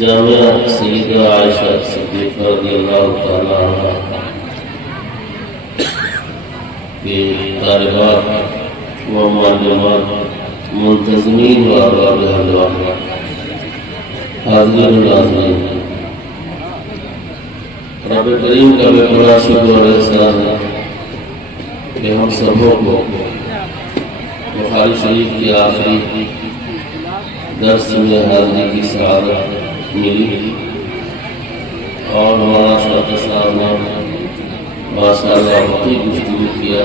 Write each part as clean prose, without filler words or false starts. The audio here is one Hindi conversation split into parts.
जामिया सय्यदा आयशा सिद्दीक़ा रज़ियल्लाहु ताला अन्हा के तालिबात व मुअल्लिमात मुंतज़मीन व अरबाब हलवा हाज़िरीन व नाज़रीन, रब करीम का बेपनाह शुक्र और एहसान है कि हम सबों को बुखारी शरीफ के आखिरी दर्स में हाज़िरी की सआदत मिली और हमारा शाह साहब ने माशाअल्लाह बहुत ही गुफ्तगू किया।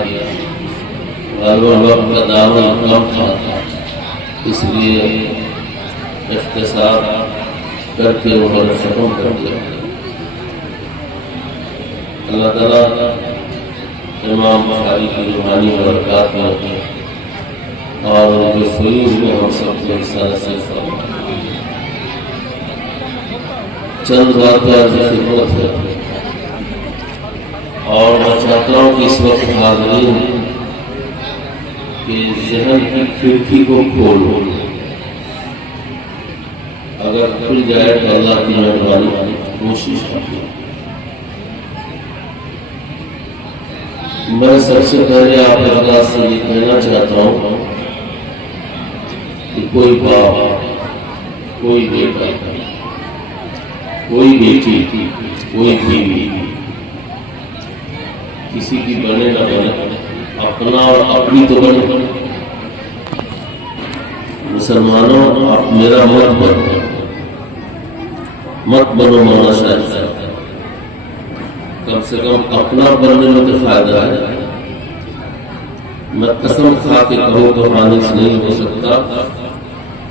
वक्त का दामन कम था, इसलिए इख्तिसार करके उन्होंने ख़त्म कर दिया। अल्लाह ताला इमाम बुखारी की रूहानी बरक़ात में और उनके फ़यूज़ में हम सबको हिस्सा नसीब फरमाए। चंद बातें खिदमत है और मैं चाहता हूँ कि इस वक्त हाज़रीन के ज़हन की खिड़की को खोलो। अगर खुल जाए तो अल्लाह की मेहरबानी, कोशिश करिए। मैं सबसे पहले आप अल्लाह से ये कहना चाहता हूँ कि कोई बाप, कोई बेटा, कोई बेटी, कोई बीवी किसी की बने ना बने, अपना और अपनी तो बने। मुसलमानों, आप मेरा मत बनो मौला शाह। कम से कम अपना बनने में तो फायदा है। मैं कसम खा के कहूँ तो हानिस नहीं हो सकता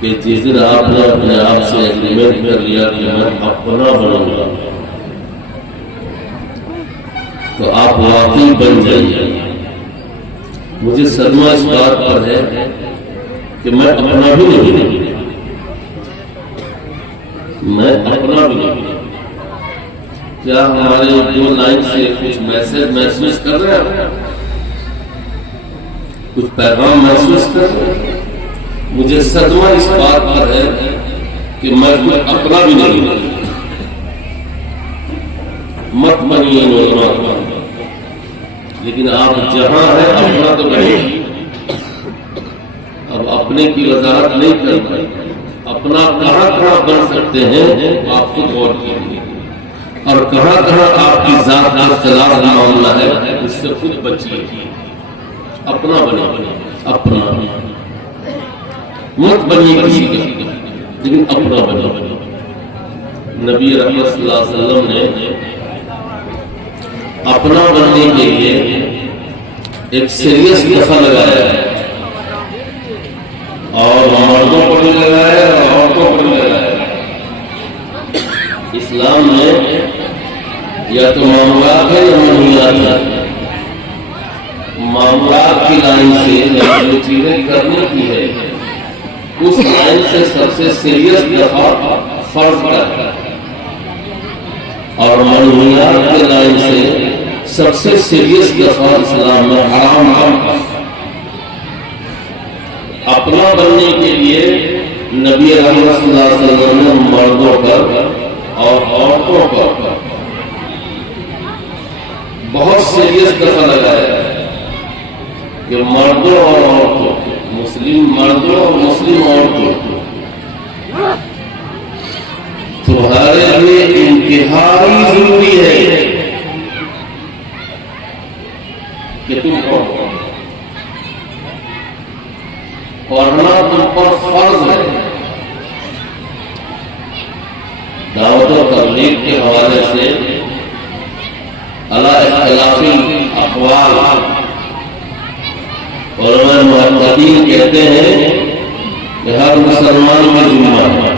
कि जिस दिन आपने अपने आप से एग्रीमेंट कर लिया कि मैं अपना बनूंगा, तो आप वाकई बन जाइए। मुझे सदमा इस बात पर है कि मैं अपना भी नहीं, मैं अपना भी नहीं। क्या हमारे दो लाइन से कुछ मैसेज महसूस कर रहे हैं, कुछ पैगाम महसूस कर रहे हैं? मुझे सदमा इस बात पर है कि मैं कोई अपना भी नहीं। मत बनिए नौजवान, लेकिन आप जहां हैं अपना तो बनिए। अब अपने की वजाहत नहीं कर पाए, अपना कहां कहां बन सकते हैं आप खुद गौर कीजिए, और कहां कहां आपकी जात का खिलाफ मामला है उससे खुद बचिए। अपना बने, अपना मत बनिए किसी का, लेकिन अपना बने। नबी रहमत सल्लल्लाहु अलैहि वसल्लम ने अपना बनने के लिए एक सीरियस दफा लगाया है, और मर्दों को भी लगाया और औरतों को भी लगाया। इस्लाम में या तो मामूलात है या मनहियात है। मामूलात की लाइन से जो चीजें करने की है, उस लाइन से सबसे सीरियस दफा फर्ज का, और मनहियात की लाइन से सबसे सीरियस दफा इस्लाम में हराम का। अपना बनने के लिए नबी रहमत सल्लल्लाहु अलैहि वसल्लम ने मर्दों पर और औरतों पर बहुत सीरियस दफा लगाया है कि मर्दों और औरतों, मुस्लिम मर्दों और मुस्लिम औरतों, तुम्हारे लिए इंतहाई जरूरी है कि तुम पढ़ो। पढ़ना तुम पर फर्ज है। दावत और तबलीग के हवाले से अला इख्तिलाफी अक़वाल उलमा मुहद्दिसीन कहते हैं कि हर मुसलमान का जिम्मा है,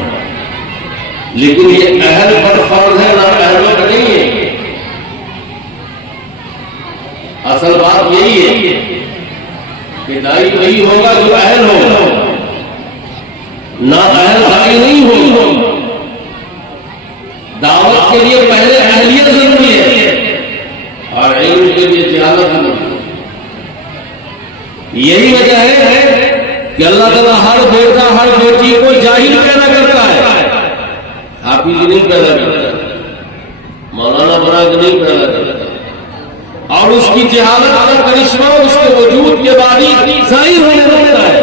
लेकिन ये अहल पर फर्ज है, ना अहलों का नहीं है। बात यही है कि दाई वही होगा जो अहल होगा, ना अहल दाई नहीं होगा। दावत के लिए पहले अहलियत जरूरी है और इल्म के लिए जिहालत जरूरी है। यही वजह है कि अल्लाह ताला हर बेटा हर बेटी को जाहिल पैदा करता है, हाफिज नहीं पैदा करता, मौलाना बना के नहीं पैदा करता। और उसकी जिहालत का करिश्मा उसके वजूद के बाद ही जाहिर होने लगता है।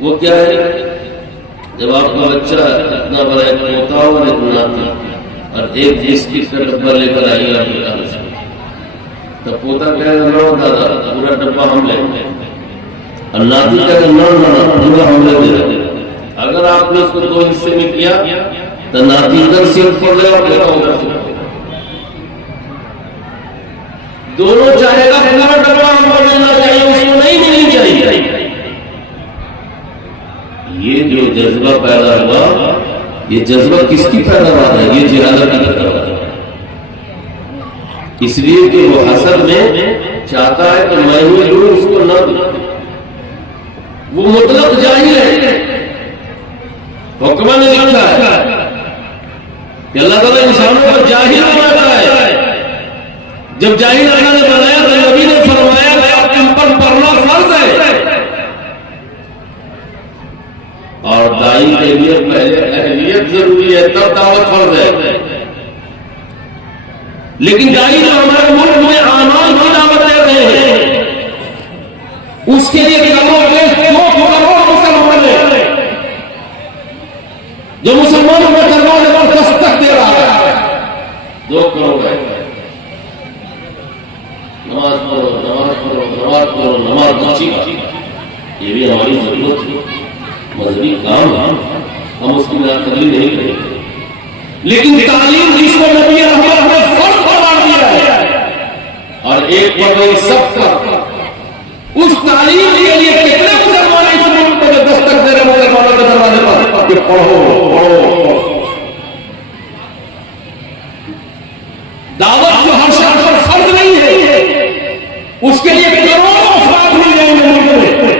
वो क्या है, जब आपका बच्चा इतना बड़ा एक पोता हो और एक नाती और एक देश की डब्बा लेकर आइए आपके घर से, तब पोता कहेगा नो दादा पूरा डब्बा हम लेंगे, और नाती कहेगा नो पूरा हम लेंगे। अगर आपने उसको दो हिस्से में किया तो नाती इधर से पड़ गया और बेटा उधर से, दोनों चाहेगा पूरा डब्बा हमको मिलना चाहिए, उसको नहीं मिलनी चाहिए। ये जो जज्बा पैदा हुआ, ये जज्बा किसकी पैदावार है? ये जिहालत की पैदावार है। इसलिए कि वो हसद में चाहता है कि मैं ही लूं, उसको न दूं। वो मुतलक जाहिल है। हुक्म ने लिखा है कि अल्लाह ताला इंसानों को जाहिल बनाता है। जब जाहिल अल्लाह ने बनाया तो नबी ने फरमाया कि आपके ऊपर पढ़ना फर्ज है, और दाई के लिए पहले अहलियत जरूरी है, तब दावत फर्ज है। लेकिन दाई जो हमारे मुल्क में आमाल की दावत दे रहे हैं, उसके लिए करोड़ मुसलमान है, जो मुसलमानों में दरवाजे पर दस्तक दे रहा है। 2 करोड़ है। नमाज पढ़ो, नमाज पढ़ो, नमाज पढ़ो, नमाज अच्छी, ये भी हमारी जरूरत है, मजहबी काम है, हम उसकी तकलीफ नहीं करेंगे। लेकिन तालीम जिसको नबी रहमत ने फर्ज करार दिया है और एक पर सब का, उस तालीम के लिए कितने मुसलमान इस मुल्क को दस्तक दे रहे मुसलमानों के दरवाजे पर कि पढ़ो पढ़ो। दावत जो हर शहर पर फर्ज नहीं है, उसके लिए करोड़ों अफराद मिल जाएंगे मुल्क में,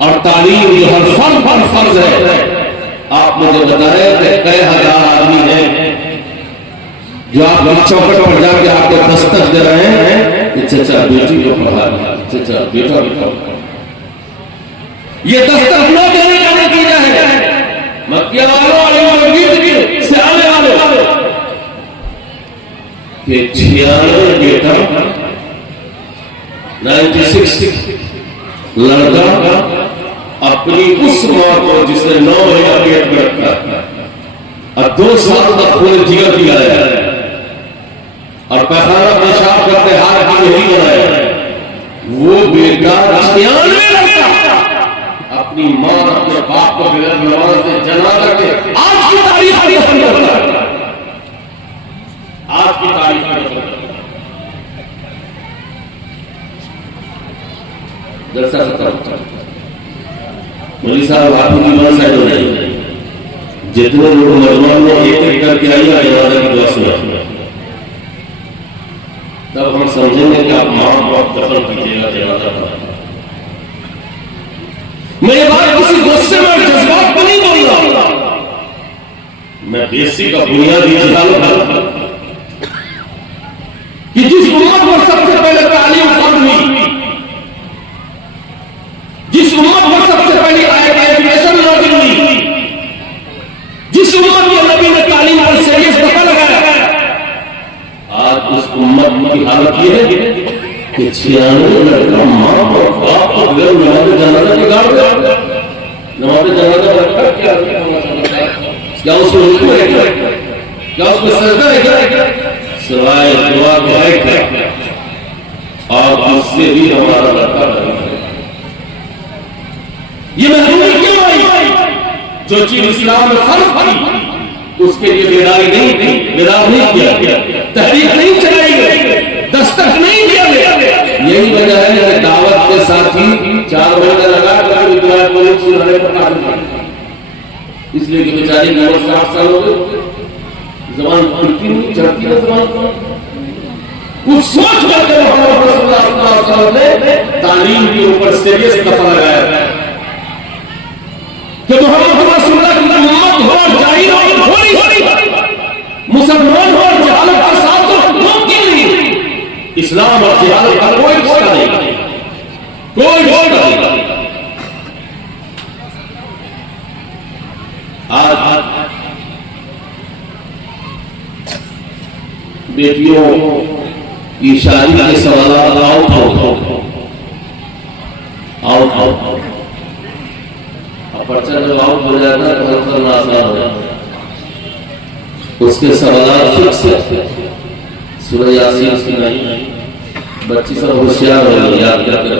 और तालीम जो हर फर्ज पर फर्ज है। आप मुझे बताएं कि कई हजार आदमी हैं जो आप चौकट पर जाके आपको दस्तक दे रहे हैं कि चचा बेटी को पढ़ा, चचा बेटा भी पढ़ा। ये दस्तक न देने का नतीजा है मक्के वालों से आने वाले के 96 बेटा 96 लड़का अपनी उस मां को जिसने 9 महीना पेट में रखा और 2 साल तक खून जिगर दिलाया और पैखाना पेशाब करते हाथ की नहीं बनाया, वो बेटा 96 लड़का अपनी मां अपने बाप को बिना नमाज से जना करके आज की तारीख में पसंद करता है, आज की तारीख में पसंद करता है। मौलवी साहब आपकी ईमान साइड हो जाएगी, जितने लोग मजमा में एक करके आइए जनाजा की दुआ सुना, तब हम समझेंगे कि आप मां बाप दफन कीजिएगा जनाजा का। मैं ये बात किसी गुस्से में जज्बात को नहीं बोल रहा, मैं बेसिक का बुनियादी कि जिस उम्मत पर सबसे पहले तालीम फर्ज हुई, जिस उम्मत पर सबसे पहली एजुकेशन नाज़िल हुई, जिस उम्मत के नबी ने तालीम पर सीरियस दफा लगाया, आज उस उम्मत की हालत ये है कि 96 लड़का मां और बाप को बिना नमाज जनाजा बिगाड़ दिया। नमाज जनाजा रखा क्या उसको रुकू है, क्या उसको सजदा है, सिवाय दुआ के है, और उससे भी हमारा लड़का है। ये मजबूरी क्यों आई? जो चीज इस्लाम में फर्ज थी उसके लिए बेदारी नहीं थी, बेदार नहीं किया, तहरीक नहीं चलाई गई, दस्तक नहीं दिया गया। यही वजह है कि दावत के साथ ही 4 महीने लगा कर विद्यालय को सुधारने पर काम किया, इसलिए कि बेचारी की उम्र 60 साल हो गई, जबान खुलती नहीं, चढ़ती है जबान, कुछ सोच करके वसल्लम ने तालीम के ऊपर सीरियस दफा लगाया कि मोहम्मद रसूलुल्लाह की उम्मत हो और जाहिल हो मुसलमान हो और जहालत के साथ तो मुमकिन नहीं। इस्लाम और जहालत का कोई रिश्ता नहीं, कोई रिश्ता नहीं। आज बेटियों की शादी के सवाल आओ पर्चा जब आउट हो जाता है तो करना आसान हो जाता है। उसके सवाल फिक्स सूरह यासीन सुनाई, बच्ची सब होशियार हो गई, याद करके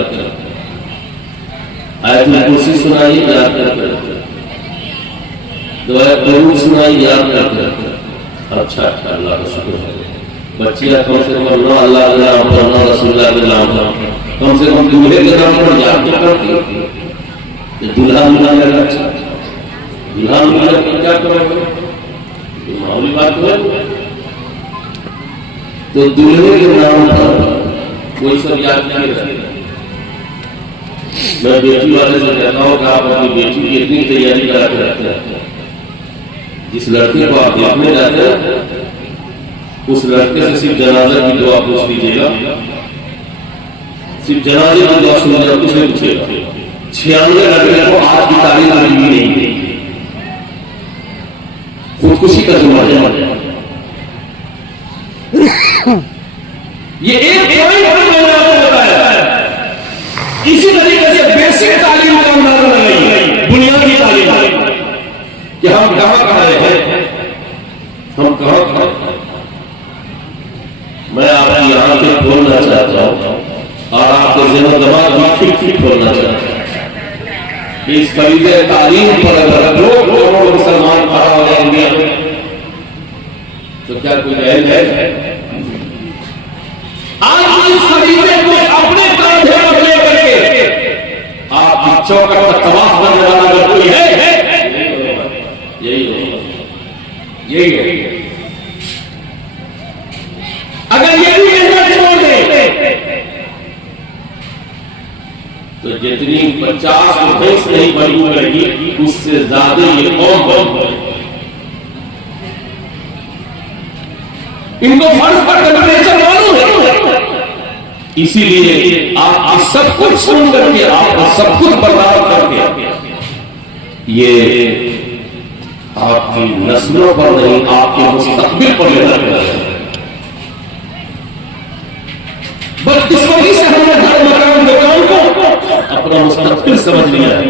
आयतुल कुर्सी सुनाई, याद करके दुआ दरूद सुनाई, याद करके। अच्छा अल्लाह का शुक्र है, बच्चियां कम से कम ना अल्लाह के नाम पर, ना रसूलुल्लाह के नाम पर, कम से कम दूल्हे के नाम पर याद तो करती। दूल्हा मिलाने लगा, दूल्हा मिलाने क्या करोगे, मामूली बात है। तो दूल्हे के नाम पर कोई सब याद नहीं रखेगा। मैं बेटी वाले से कहता हूँ कि आप अपनी बेटी की इतनी तैयारी करा के रखते हैं, जिस लड़के को आप देखने जाते हैं उस लड़के से सिर्फ जनाजा की दुआ पूछ लीजिएगा, सिर्फ जनाजे की दुआ सुन लिया, कुछ नहीं पूछेगा। 96 लड़के को आज की तारीख में नहीं दी, खुदकुशी का जुर्माना। ये एक पॉइंट मैंने आपको बताया। इसी तरीके से बेसिक तालीम का अंदाजा लगाइए, बुनियादी तालीम कि हम कहां खड़े हैं, हम कहां खड़े। मैं आपकी आंखें खोलना चाहता हूं और आपको ज़हन दिमाग भी खिड़की खोलना चाहता हूं। इस फरीज़े तालीम पर अगर 2 करोड़ मुसलमान खड़ा हो जाएंगे तो क्या कोई जायज है? आज इस फरीज़े को अपने कंधे पर लेकर के आपकी चौखट पर तबाह करने वाला अगर कोई है, यही है। अगर ये भी मेहनत छोड़ दे तो जितनी 50 भैंस नहीं बनी करेगी उससे ज्यादा ये कौम बन। इनको फर्ज पर टेम्परेचर मालूम है, इसीलिए आप सब कुछ सुन करके, आप सब कुछ बर्बाद करके ये आपकी नस्लों पर नहीं, आपके मुस्तकबिल पर लेना है। बदकिस्मती से हमने घर मकान दुकान को अपना मुस्तकबिल समझ लिया है,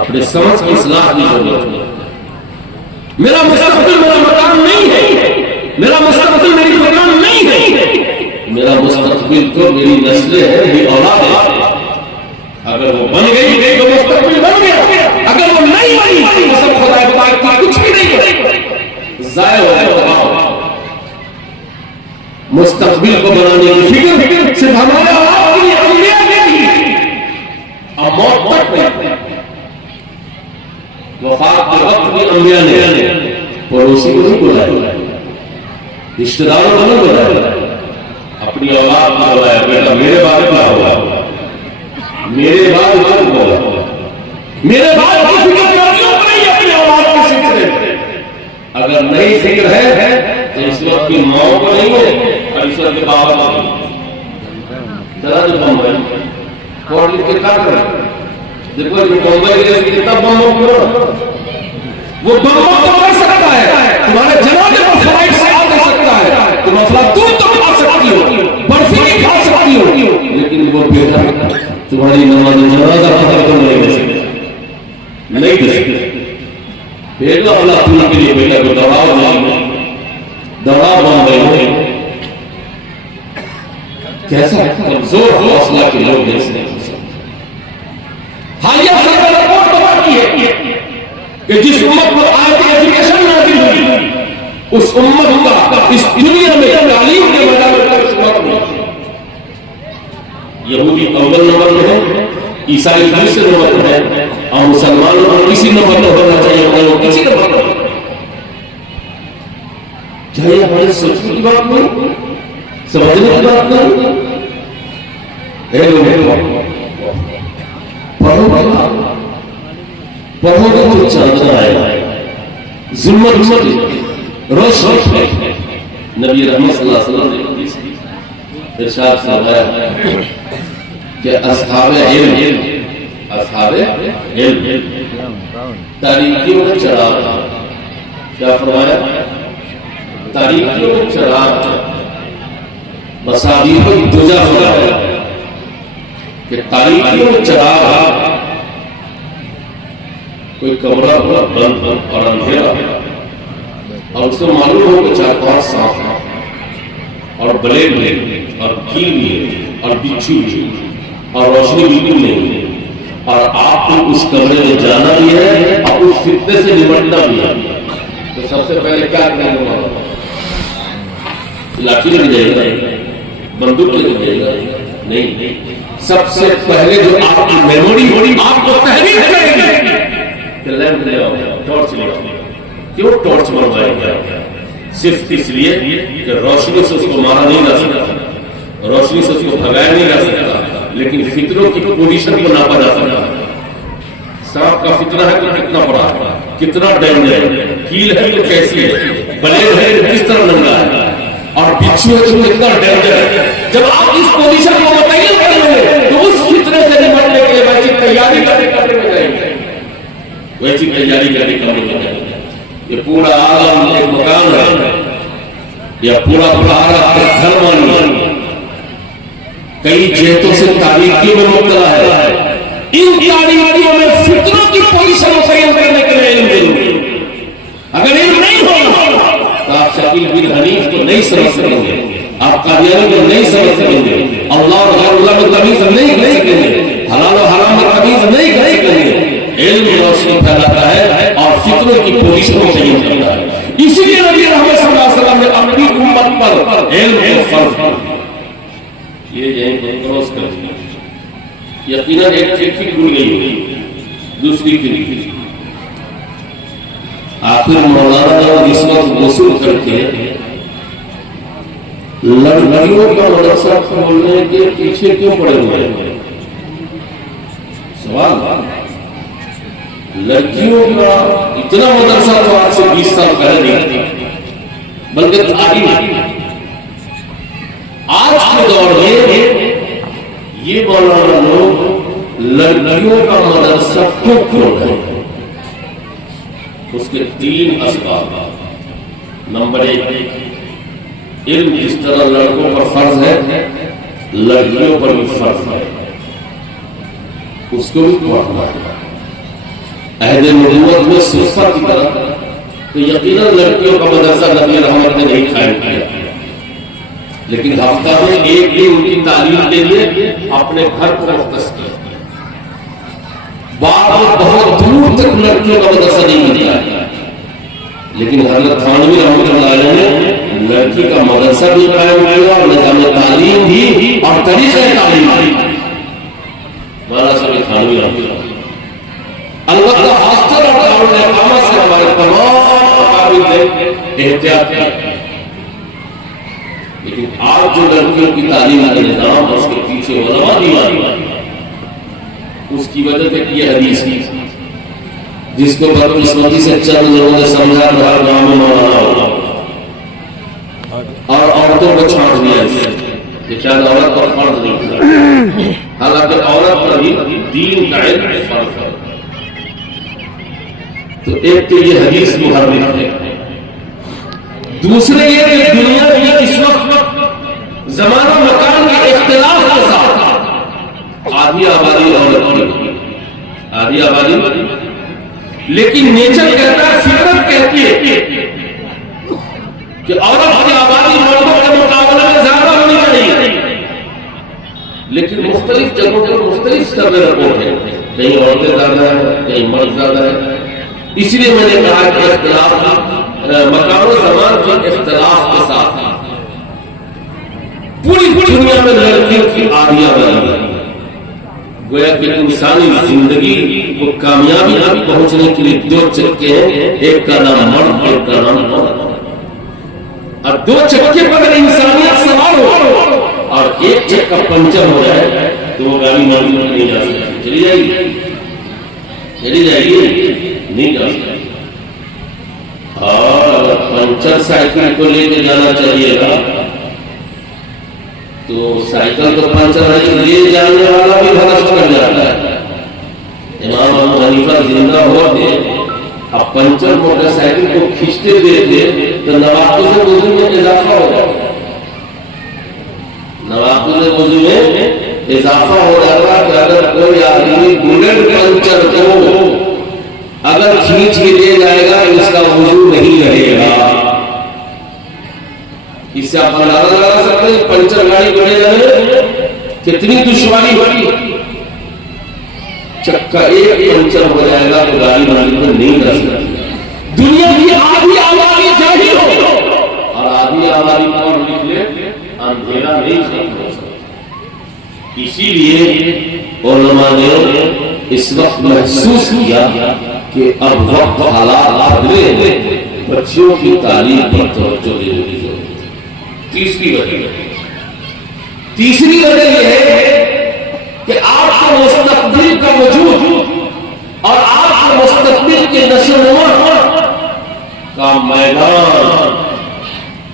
अपने समझ की इस्लाह की जरूरत है। मेरा मुस्तकबिल मेरा मकान नहीं है, मेरा मुस्तकबिल मेरी दुकान नहीं है, मेरा मुस्तकबिल तो मेरी नस्लें है, मेरी औलाद है। अगर वो बन गई तो मुस्तकबिल बन गया, अगर वो नहीं बनी तो सब खुदा का कुछ भी नहीं है, जाया हो जाएगा। मुस्तकबिल को बनाने की फिक्र सिर्फ हमारे औलाद के लिए अंबिया ने की, अब मौत तक नहीं। वफात के वक्त भी अंबिया ने पड़ोसी को नहीं बुलाया, रिश्तेदारों को नहीं बुलाया, अपनी औलाद को बुलाया, बेटा मेरे बारे में होगा, मेरे बाद बोला, मेरे बाद की फिक्र क्यों नहीं अपनी औलाद के सिलसिले। अगर नई फिक्र है तो इस वक्त की माँ को नहीं है और इस वक्त के बाबा को नहीं। चला जो बम्बई पढ़ लिख के क्या करें, देखो बम्बई के कितना बम करो, वो बम तो कर सकता है, तुम्हारे जनाजे पर फ्लाइट से आ सकता है, तुम अफलातून तो खा सकती हो, बर्फी भी खा सकती हो, लेकिन वो बेटा तुम्हारी नमाज जनाजा पता तो नहीं दे सकते, नहीं दे सकते। बेटा अफलातून के लिए बेटा को दबाव नहीं, दबाव बम्बई में कैसा कमजोर हौसला के लोग जैसे हालिया सरकार रिपोर्ट बता की है कि जिस उम्मत को आज एजुकेशन नाजिल हुई उस उम्मत का इस दुनिया में तालीम के मैदान में शुरुआत हुई। यहूदी अव्वल नंबर में है, ईसाई दूसरे नंबर में है और मुसलमान किसी नंबर में होना चाहिए, वो किसी नंबर में। क्या ये हमारे सोचने की बात नहीं, समझने की बात नहीं? पढ़ोगे तो चांदना आएगा, जिम्मत रोशनी। नबी रहमत सल्लल्लाहु अलैहि वसल्लम ने इरशाद फरमाया कि असहाबे इल्म तारीकियों का चिराग, क्या फरमाया, तारीकियों का चिराग, मसाबीह दुजा फरमाया कि तारीकियों का चिराग, कोई कमरा बंद और अंधेरा और उसको मालूम हो कि चार पांच सांप और ब्लेड और कील और बिच्छू और रोशनी बिल्कुल नहीं, और आपको उस कमरे में जाना भी है और उस फितने से निपटना भी है, तो सबसे पहले क्या करना होगा? लाठी लग जाएगा, बंदूक लग जाएगा? नहीं, सबसे पहले जो आपकी मेमोरी आपको तहरीर करेगी कि लैंप ले आओ, टॉर्च ले आओ। क्यों टॉर्च बनवाएंगे? सिर्फ इसलिए कि रोशनी से उसको मारा नहीं जा सकता, रोशनी से उसको भगाया नहीं जा सकता, लेकिन फितरों की पोजीशन को नापा जा सकता। सांप का फितना है तो कितना बड़ा है, कितना डेंजर है, कील है तो कैसी है, ब्लेड है तो किस तरह नंगा है, और बिच्छू है तो कितना डेंजर है। जब आप इस पोजीशन को बताइए तो उस फितरे से निपटने के लिए वैसी तैयारी करने में जाएंगे, वैसी तैयारी करने में जाएंगे। ये पूरा आलम एक मकान है, या पूरा भारत एक घर मानिए, कई जेतों से तारीखियों में मुब्तला है। इन तारीखियों में फितरों की पोजीशन तैयार करने के लिए इल्म जरूरी है। अगर इल्म नहीं होगा तो आप शकील बिन हनीफ को नहीं समझ सकेंगे, आप कादियानी को नहीं समझ सकेंगे, अल्लाह और गैरुल्लाह में तमीज नहीं कर सकेंगे, हलाल और हराम में तमीज नहीं कर सकेंगे। इल्म रोशनी फैलाता है और फितरों की पोजीशन को तैयार करता है। इसीलिए नबी रहमत सल्लल्लाहु अलैहि वसल्लम ने अपनी उम्मत पर इल्म को फर्ज ये क्रॉस कर दिया। यकीनन एक चिट्ठी भूल गई होगी, दूसरी खिली। आखिर मौलाना ने रिश्वत वसूल करके लड़कियों का मदरसा खोलने के पीछे क्यों पड़े हुए हैं? सवाल, लड़कियों का इतना मदरसा तो आज से 20 साल पहले नहीं, बल्कि आज के दौर में ये मौलाना लोग लड़कियों का मदरसा क्यों खोल रहे हैं? उसके 3 असबाब। नंबर 1, इल्म जिस तरह लड़कों पर फर्ज है, लड़कियों पर भी फर्ज है, उसको भी पढ़ना है। अहद नबूवत में सुरसा की तरह तो यकीनन लड़कियों का मदरसा नबी रहमत ने नहीं कायम किया, लेकिन हफ्ता में एक दिन उनकी तालीम के लिए अपने घर को मुख्तस किया। बहुत दूर तक लड़कियों का मदरसा नहीं मिला, लेकिन हज़रत थानवी रहमतुल्लाह अलैह ने लड़की का मदरसा भी कायम किया और निज़ाम तालीम भी और तरीक़े तालीम भी। माना साहब थानवी रहमतुल्लाह अलबत्ता हॉस्टल और दारुल इक़ामा से हमारे तमाम अकाबिर ने एहतियात किया, लेकिन आज जो लड़कियों की तालीम का निजाम उसके पीछे उलमा दीवानी, उसकी वजह से ये हदीस जिसको बदकिस्मती से चंद लोगों ने समझा हर गांव में मौलाना होगा और औरतों को छांट दिया कि शायद औरत पर फर्ज नहीं था, हालांकि औरत पर भी दीन का इल्म फर्ज है। तो एक तो ये हदीस मुहर्रिफ है, दूसरे ये कि दुनिया में इस वक्त जमाना मकान के इख्तिलाफ के साथ आधी आबादी औरत की, आधी आबादी, लेकिन नेचर कहता है, फितरत कहती है कि औरत की आबादी मर्दों के मुकाबले में ज्यादा होनी चाहिए, लेकिन मुख्तलिफ जगहों पर मुख्तलिफ सर्वे रिपोर्ट है, कहीं औरतें ज्यादा है, कहीं मर्द ज्यादा है। इसलिए मैंने कहा कि इख्तिलाफ मकानो ज़मान के इख्तिलाफ के साथ पूरी दुनिया में लड़कियों की आदियां बनी, गोया कि इंसानी जिंदगी को कामयाबी तक पहुंचने के लिए 2 चक्के हैं, एक का नाम मर्द, एक का नाम औरत। और 2 चक्के पर इंसानियत सवार हो और एक चक्का पंचर हो जाए तो वो गाड़ी मार्केट में नहीं जा सकती, चली जाएगी, चली जाएगी, नहीं जा सकती। और अगर पंचर साइकिल को लेके जाना चाहिएगा तो साइकिल तो पंचर है, ले जाने वाला भी भ्रष्ट कर जाता है। इमाम अबू हनीफा जिंदा होते अब पंचर मोटरसाइकिल को खींचते देते तो नवाकुल वजू में इजाफा हो जाता, नवाकुल वजू में इजाफा हो जाता कि अगर कोई आदमी बुलेट पंचर को अगर खींच के ले जाएगा तो उसका वजू नहीं रहेगा। इससे आप अंदाजा लगा सकते हैं पंचर गाड़ी को ले जाने कितनी दुश्वारी होगी। चक्का एक पंचर हो जाएगा तो गाड़ी मार्केट में नहीं जा सकती। दुनिया की आधी आबादी जाहिल हो और आधी आबादी पढ़ लिख ले, अंधेरा नहीं हो सकता। इसीलिए उलमा ने इस वक्त महसूस किया कि अब वक्त हालात बदले हैं, बच्चियों की तालीम पर तवज्जो देने की जरूरत है। तीसरी वजह यह है कि आपके मुस्तकबिल का वजूद और आपके मुस्तकबिल के नशो-नुमा का मैदान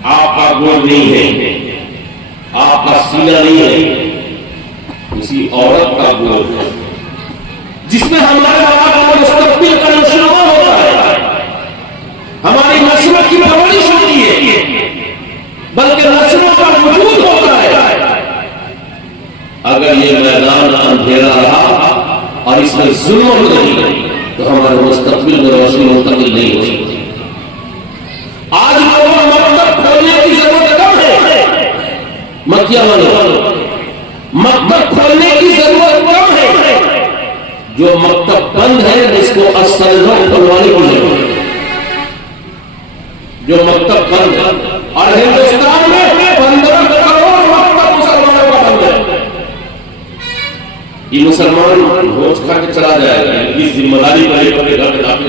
आपका गोद नहीं है, आपका सीना नहीं है, किसी औरत का गोद है जिसमें हमारे आपका मुस्तकबिल का नशो-नुमा होता है, हमारी नस्लों की परवरिश होती है, बल्कि नस्लों का वजूद होता है। अगर ये मैदान अंधेरा रहा और इसमें जुल्म नहीं तो हमारे मुस्तकबिल में रोशनी मुंतकिल नहीं हो सकती। आज लोगों को मकतब खोलने की जरूरत कम है, मक्किया वालों, मकतब खोलने की जरूरत कम है। जो मकतब बंद है इसको असल खुलवाने की जरूरत है। जो मकतब बंद है और हिंदुस्तान में 15 करोड़ मकतब मुसलमानों का बंद है। ये मुसलमान रोज खा के चला जाएगा, इस जिम्मेदारी पर घर में दाखिल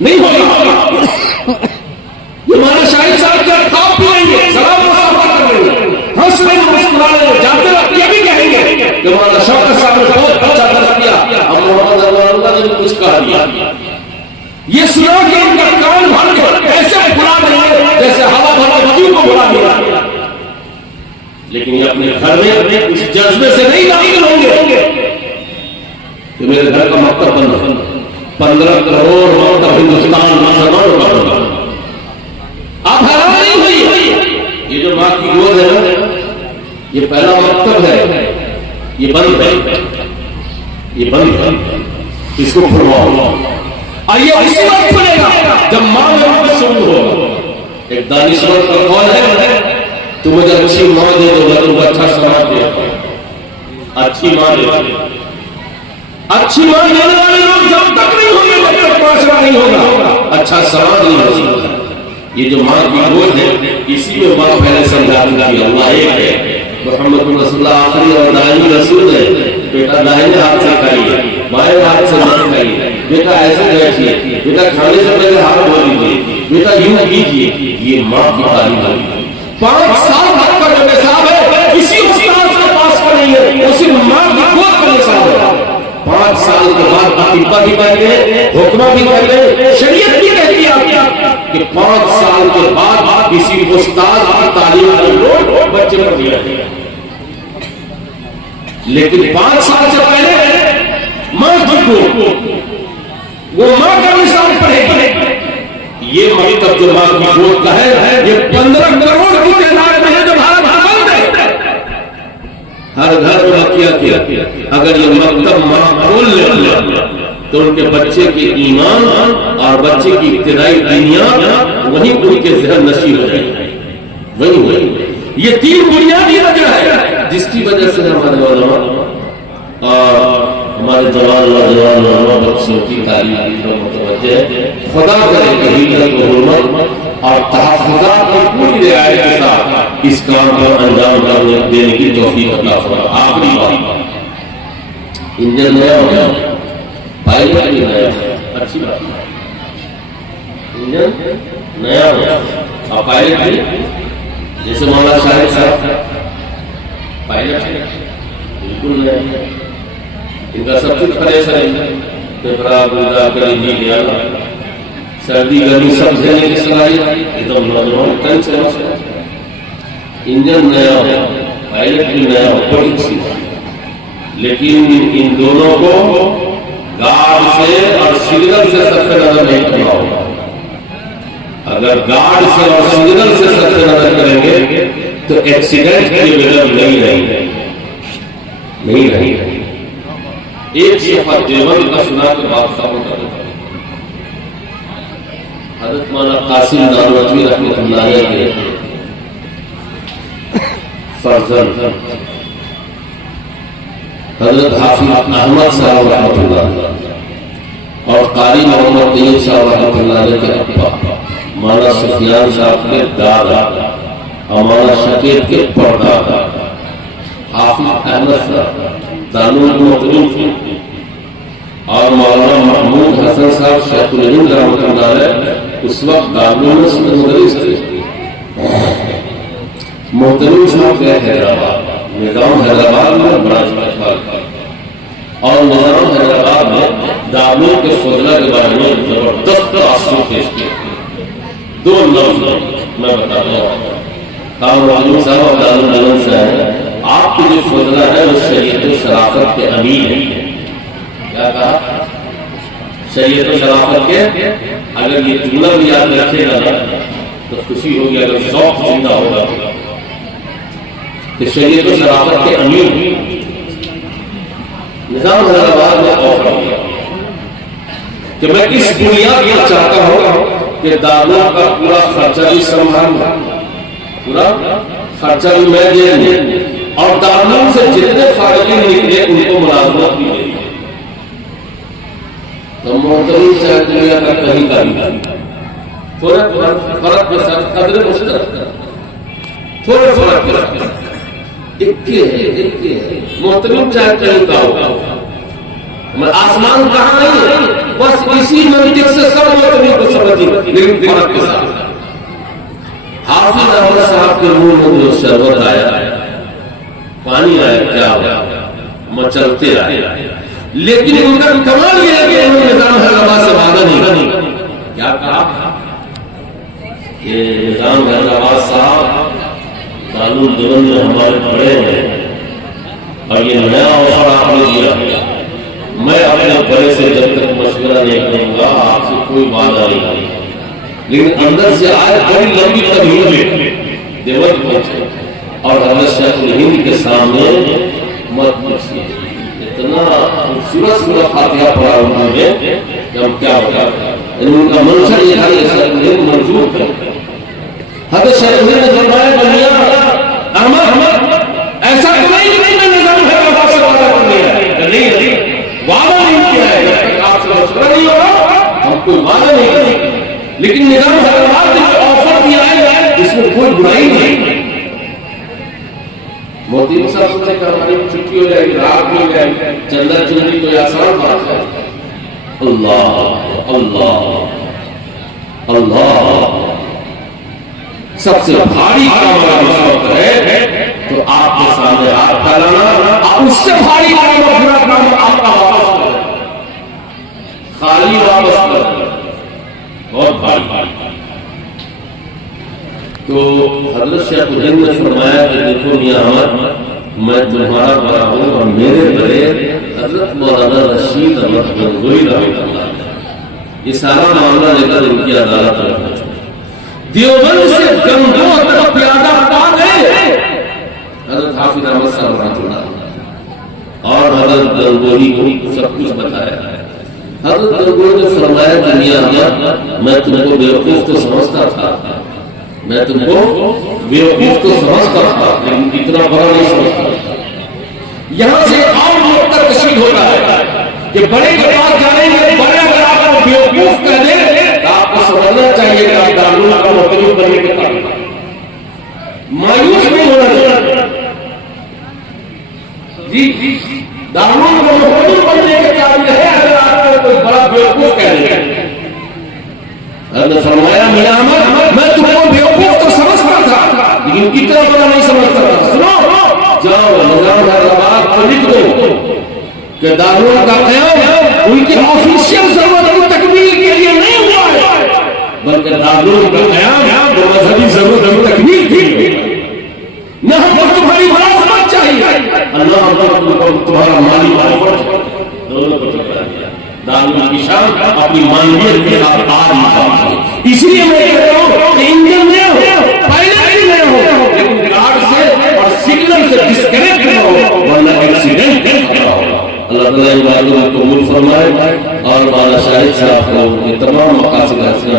नहीं होगा। ये हमारे शाहिद साहब क्या खा पिएंगे, सलाम मुसाफा करेंगे, हंस रहे मुस्कुराएंगे, जाते वक्त ये भी कहेंगे कि हमारा शौकत साहब ने बहुत अच्छा दर्ज किया, अब मोहम्मद अल्लाह ने कुछ कहा दिया। ये सुना कि इनका कान भर के ऐसे बुला देंगे जैसे हवा भरा वजू को बुला दिया। लेकिन ये अपने घर में इस जज्बे से नहीं दाखिल होंगे कि मेरे घर का मकतब बंद है, 15 करोड़ मकतब हिंदुस्तान मुसलमानों का बंद है। आप हैरान नहीं हुई, ये जो माँ की गोद है ना, ये पहला मकतब है, ये बंद है, ये बंद है, इसको खुलवाओ। और ये उसी वक्त खुलेगा जब माँ में शुरू होगा। एक दानिश्वर का कौन है, तुम मुझे अच्छी माँ दे दो, मैं तुमको अच्छा समाज दे, अच्छी माँ दे दो। अच्छी माँ देने वाले लोग जब तक नहीं होंगे तब तक माशरा नहीं होगा, अच्छा समाज नहीं हो सकता। ये जो माँ की गोद है, इसी में माँ पहले समझाती थी अल्लाह एक है, मोहम्मद रसूलुल्लाह आखिरी और दानी रसूल है। बेटा दाहिने हाथ से खाइए, बाएं हाथ से मत खाइए, बेटा ऐसे बैठिए, बेटा खाने से पहले हाथ धो लीजिए, बेटा यूं कीजिए। ये माँ की तालीम है। 5 साल तक का जो निसाब है किसी उस्ताद के पास का नहीं है, उसी माँ की गोद का निसाब है। 5 साल के बाद अतिब्बा भी कर गए, हुक्मा भी कर गए, शरीयत भी कहती है कि 5 साल के बाद किसी उस्ताद की तालीम का लोड बच्चे पर दिया जाए। लेकिन 5 साल से पहले माँ की गोद, वो माँ का निशान पढ़ेगी। ये मकतब जो माँ की गोद का है, ये 15 करोड़ की तादाद में है जो भारत बंद है। हर घर में मक्किया किया, अगर ये मकतब माँ खोल ले तो उनके बच्चे के ईमान और बच्चे की इब्तिदाई दुनिया वहीं उनके ज़हन नशी हो जाएगी। वही ये 3 बुनियादी वजह है जिसकी वजह से हमारे उलमा और हमारे जवान नौजवान बच्चों की तालीम पर मुतवज्जह है। खुदा करे कि हिजरत व हुर्मत और तहफ़्फ़ुज़ात की पूरी रियायत के साथ इस काम को अंजाम देने की तौफीक अता फरमाए। आखिरी बात, इंजन नया हो गया, पायलट भी नया है, अच्छी बात है। इंजन नया हो गया और पायलट भी, जैसे मौलाना शाहिद साहब पायलट है बिल्कुल नहीं। इनका सब कुछ फ्रेश है, पेपरा बुदा कर इंजीनियर, सर्दी गर्मी सब झेलने की सलाहियत, एकदम नौजवान तन से इंजन नया हो, पायलट भी नया हो, बड़ी अच्छी बात। लेकिन इन दोनों को गार्ड से और सिग्नल से सबसे नजर नहीं करना होगा। अगर गार्ड से और सिग्नल से सबसे नजर करेंगे तो एक्सीडेंट के बगैर नहीं रहेंगे, नहीं रहेंगे। एक सफा देवबंद का सुना के बादशाह होता है, हजरत मौलाना कासिम नानवी रहमतुल्लाह अलैह के फर्जंद हजरत हाफिज अहमद साहब रहमतुल्लाह और कारी मोहम्मद तैयब साहब रहमतुल्लाह अलैह के अब्बा मौलाना सुफियान साहब के दादा और मौलाना शकीर के परदादा हाफिज अहमद साहब दानुल मोहतरम और मौलाना महमूद हसन साहब शेखुल हिंद रहमतुल्लाह अलैह उस वक्त दारुल में मुदर्रिस थे। मोहतरम साहब गए हैदराबाद, निजाम हैदराबाद में बड़ा इस्तेमाल और निजाम हैदराबाद में दारुल के फजला के बारे में जबरदस्त तासुर पेश किए। दो लफ्ज मैं बताता हूँ, कामराजू साहब और दारुल से है, आपकी जो फजला है वो शरीयत शराफत के अमीन है। क्या कहा? शरीयत शराफत के, अगर ये जुमला भी याद रखेगा ना तो खुशी होगी, अगर शौक जिंदा होगा तो शरीयत शराफत के अमीर निजाम हैदराबाद में ऑफर किया कि मैं इस बुनियाद पर चाहता हूं कि दादा का पूरा खर्चा भी संभालूं, पूरा खर्चा भी मैं दे और दादा से जितने फायदे निकले उनको मुलाजमत भी दे। तो मोहतरम से दुनिया का कहीं का थोड़ा फर्क के साथ कदर मुश्किल, थोड़े फर्क के साथ एक है मोहतरम चाहे कहीं का होगा, आसमान कहाँ नहीं है, बस इसी मंतिक से सब मोहतरम को समझिए, लेकिन फर्क के साथ। हाफिज अहमद साहब के मुंह में जो शरबत आया, पानी आया, क्या आया, मचलते आए, लेकिन उनका कमाल यह है कि उन्होंने निजाम हैदराबाद से वादा नहीं। क्या कहा? ये निजाम हैदराबाद साहब कानून देवबंद में हमारे बड़े हैं और ये नया ऑफर आपने दिया, मैं अपने बड़े से जब तक मशवरा नहीं करूंगा आपसे कोई वादा नहीं। लेकिन अंदर से आए बड़ी लंबी तबीयत देवबंद पहुंचे और हजरत शेखुल हिंद के सामने मत पूछिए, इतना खूबसूरत सूरत फातिहा पढ़ा उन्होंने कि हम क्या बता। उनका मंशा ये था कि शेखुल हिंद मंजूर थे। हजरत शेखुल हिंद ने फरमाया दुनिया ऐसा तो नहीं कि मैं निजाम हैदराबाद से वादा कर लिया है, नहीं वादा नहीं किया है, जब तक आपसे मशवरा नहीं होगा हम कोई वादा नहीं करेंगे। लेकिन निजाम हैदराबाद ने जो ऑफर दिया है इसमें कोई बुराई नहीं। मोदी साहब सोचे कि हमारी छुट्टी हो जाएगी, रात मिल जाएगी, चंदा चुनरी कोई आसान बात है। अल्लाह अल्लाह अल्लाह, सबसे भारी काम इस वक्त है तो आपके सामने हाथ फैलाना, और उससे भारी काम पूरा काम आपका वापस कर, खाली वापस कर, बहुत भारी। तो हजरत शेखुल हिंद ने फरमाया कि देखो मियां अहमद, मैं तुम्हारा बड़ा हूं और मेरे बड़े हजरत मौलाना रशीद अहमद गंगोई रहमतुल्लाह अलैह, ये सारा मामला लेकर उनकी अदालत में पहुंचा। देवबंद से गंगोह तक प्यादा पा गए हजरत हाफिज अहमद साहब रहमतुल्लाह और हजरत गंगोही को सब कुछ बताया। हजरत गंगोही ने फरमाया कि मियां अहमद, मैं तुमको बेवकूफ तो समझता था, मैं तुमको बेवकूफ तो समझता था, लेकिन इतना बड़ा नहीं समझता। यहां से और नुक्ता कशीद होता है कि बड़े के पास जानेंगे, बड़े अगर आपको बेवकूफ कर दे तो आपको समझना चाहिए कि आप दारुल का मुतलबिक बनने के कारण मायूस नहीं होना चाहिए। जी दारुल का मुतलबिक बनने के कारण है अगर आपको कोई बड़ा बेवकूफ कह दे। फरमाया मियां अहमद, मैं तुमको बेवकूफ तो समझता था लेकिन इतना बड़ा नहीं समझता था। सुनो जाओ निजाम हैदराबाद को लिख दो कि दारुल का क़याम उनकी ऑफिशियल जरूरत की तकमील के लिए नहीं हुआ है, बल्कि दारुल का क़याम जो मजहबी जरूरत की तकमील के लिए। न हमको तुम्हारी मुलाजमत चाहिए, अल्लाह हमको तुम्हारा माली मुलाजमत चाहिए। दोनों को टकरा दिया। दारुल की शान अपनी मानवीयत के साथ आ नहीं पाती। इसलिए मैं कहता हूँ कि इंजन में हो, पायलट भी नहीं हो, लेकिन गार्ड से और सिग्नल से डिस्कनेक्ट न हो, वरना एक्सीडेंट होगा। अल्लाह ताला इन बातों को कबूल फरमाए और बाला शाहिद साहब को ये तमाम मकासद हासिल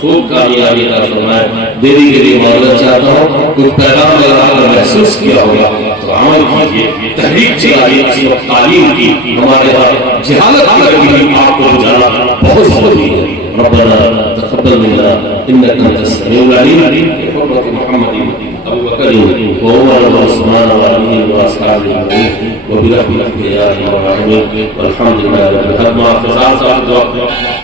खूब कामयाबी अता फरमाए। देरी के लिए माजरत चाहता हूँ, कुछ पैगाम अगर आपने महसूस किया होगा तो अमल कीजिए, तहरीक चलाइए, इस वक्त तालीम की हमारे यहाँ जहालत की लगी हुई आपको बुझाना बहुत जरूरी है। रब्बना तक़ब्बल मिन्ना इन्नका अंतस समीउल अलीम बिहुर्मति मुहम्मदिन अबू बकर व उमर व उस्मान व अली व अस्हाबिही व बिरहमतिका या अरहमर राहिमीन वल्हम्दुलिल्लाहि रब्बिल आलमीन।